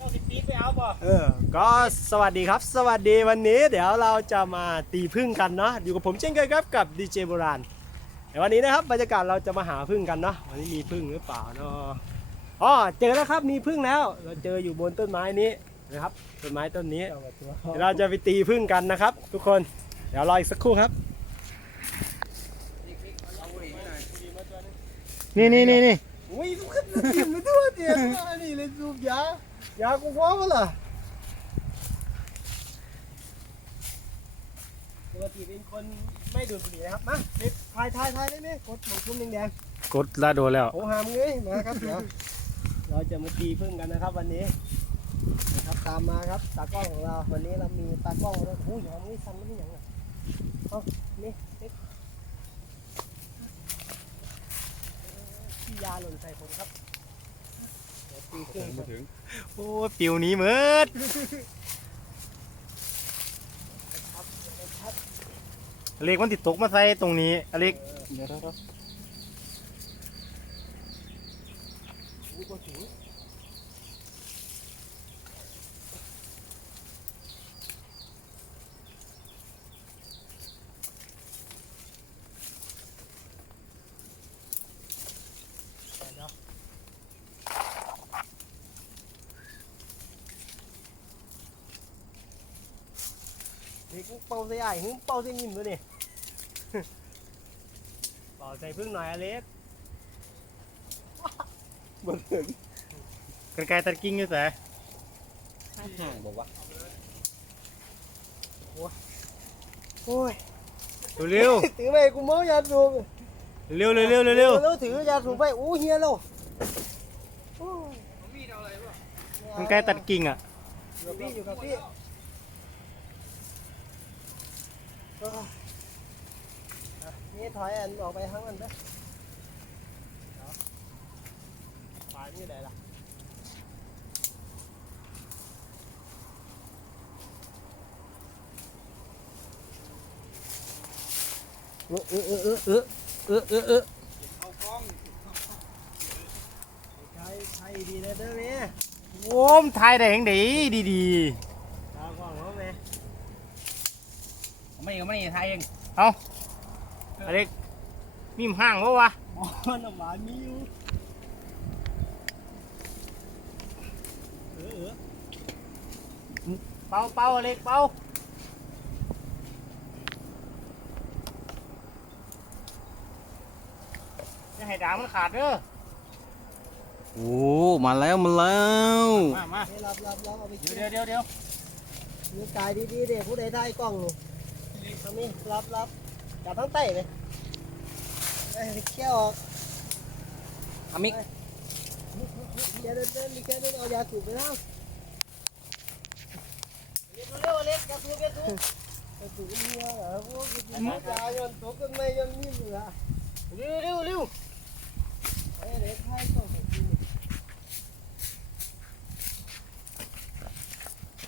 เจ้าสิปีนไปเอาบ่เออก็สวัสดีครับ สวัสดีวันนี้เดี๋ยวเราจะมาตีพึ่งกันเนาะอยู่กับผมเช่นเคยครับกับดีเจโบราณในวันนี้นะครับบรรยากาศเราจะมาหาพึ่งกันเนาะวันนี้มีพึ่งหรือเปล่าเนาะอ๋อเจอแล้วครับมีพึ่งแล้ว เราเจออยู่บนต้นไม้นี้นะครับต้นไม้ต้นนี้เดี๋ยวเราจะไปตีพึ่งกันนะครับ ทุกคนเดี๋ยวรออีกสักครู่ครับ นี่นี่นี่นี่ อุ้ยกูขึ้นเตียงไม่ตัวเตียงนี่เลยสูบยา ยากูฟ้องมาล่ะปกติเป็นคนไม่ดูดบุหรี่นะครับ มาติดถ่ายถ่ายถ่ายได้ไหมกดหมกลุ่มแดงกดละโดนแล้ว ๆโอ้หามเงยมาครับเดี๋ยวเราจะมาตีพึ่งกันนะครับ วันนี้นะครับตามมาครับตากล้องของเรา วันนี้เรามีตากล้องด้วยโอ้ยหามเงยสั่นไม่ใช่หยังอะเอานี่ติดขี้ยาหล่นใส่ผมครับ เดี๋ยวตีพึ่งกันโอ้ยปิวหนี้เมิดอเล็กมันติดตกมาใส่ตรงนี้อเล็กอู้ตัวสูงเดี๋ยว เด็กเป่าใส่ไอ้หึงเป่าใส่ยิ้มตัวนี่เป่าใส่พึ่งหน่อยอเล็กกันไกลตัดกิ่งอยู่แต่ห่างบอกว่าโอ้ยเร็วถือไปกูเมายาสูบๆเร็วๆเร็วๆเร็วๆเร็วแล้วถือยาสูบไปอู้เฮียแล้วโอ้ยๆกันไกลตัดกิ่งอะอยู่กับพี่อยู่กับพี่ นี่ถอยอันออกไปทั้งมันไหมปลายนี่ไหนล่ะเออเออเออเออเออเออเออเอากล้องใช้ใช้ดีเลยเด้อเนี่ยโอ้มถ่ายได้แห่งดีดีดี ไม่เองไม่เองไทยเองเอาอเล็กมีมห้างวะวะอ๋อน้ำหวานมีอยู่เออเออเป่าเป่าอเล็กเป่าจะให้ดางมันขาดเด้อโอ้มาแล้วมาแล้วมามารับรับรับเอาไปกินเดี๋ยวเดี๋ยวเดี๋ยวมีกายดีๆเด็กผู้ใดได้กล้องหนี่ ทำนี่รับรับจับทั้งไต้เลยเอ้ยเขี้ยวออกอามิกเดี๋ยวเดินเดินมีแค่เดินเอายาสูบไปแล้วเร็วๆเล็กยาสูบยาสูบยาสูบเมียเหรอพวกกูกินยาย้อนตกกันไม่ย้อนมีเหลือเร็วเร็วเร็วเอ้ยเด็กให้กล้องของกูนี่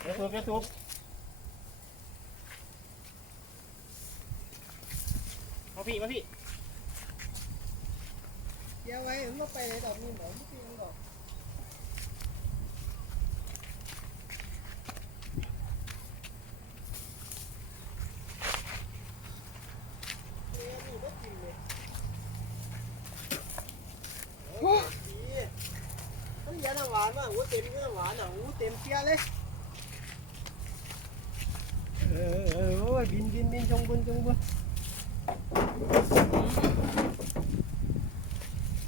เดี๋ยวสูบเดี๋ยวสูบ มาพี่มาพี่เดี๋ยวไว้มันมาไปไหนดอกนี่หมอไม่ตีมันดอกเอ้ยนี่บ่กินเลยโอ้ยดีมันยาน้ำหวานว่ะหูเต็มเนื้อหวานอะหูเต็มเปียเลยเออเออโอ้ยบินบินบินจงบุญจงบุญ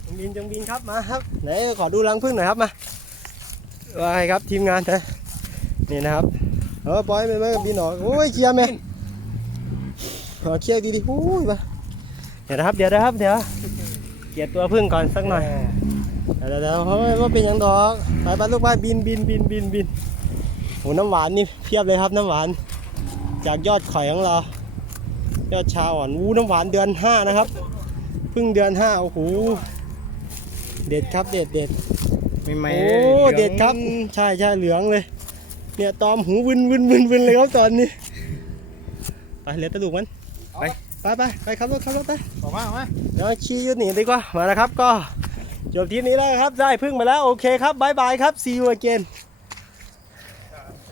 จงบินจงบินครับมาครับไหนขอดูรังพึ่งหน่อยครับมาว่าไงครับทีมงานนะนี่นะครับเออปล่อยไปไหมบินออโอ้ยเคลียร์ไหมขอเคลียร์ดีๆโอ้ยมาเดี๋ยวนะครับเดี๋ยวนะครับเดี๋ยวเกลียดตัวพึ่งก่อนสักหน่อยเดี๋ยวเดี๋ยวเฮ้ยว่าเป็นยังดอกไปไปลูกไปบินบินบินบินบินโหน้ำหวานนี่เพียบเลยครับน้ำหวาน จากยอดข่อยของเรา ยอดชาอ่อนวูน้ำหวานเดือนห้านะครับเพิ่งเดือนห้าโอ้โหเด็ดครับเด็ดเด็ดไม่ไม่โอ้เด็ดครับใช่ใช่เหลืองเลย เนี่ยตอมหูวินวินวินวินเลยครับตอนนี้ไปเหลือตะลุกมันไปไปไปไปขับรถขับรถไปออกมาออกมาเดี๋ยวขี่อยืดหนีดีกว่ามานะครับก็จบทีนี้แล้วครับได้พึ่งมาแล้วโอเคครับบายบายครับ see you again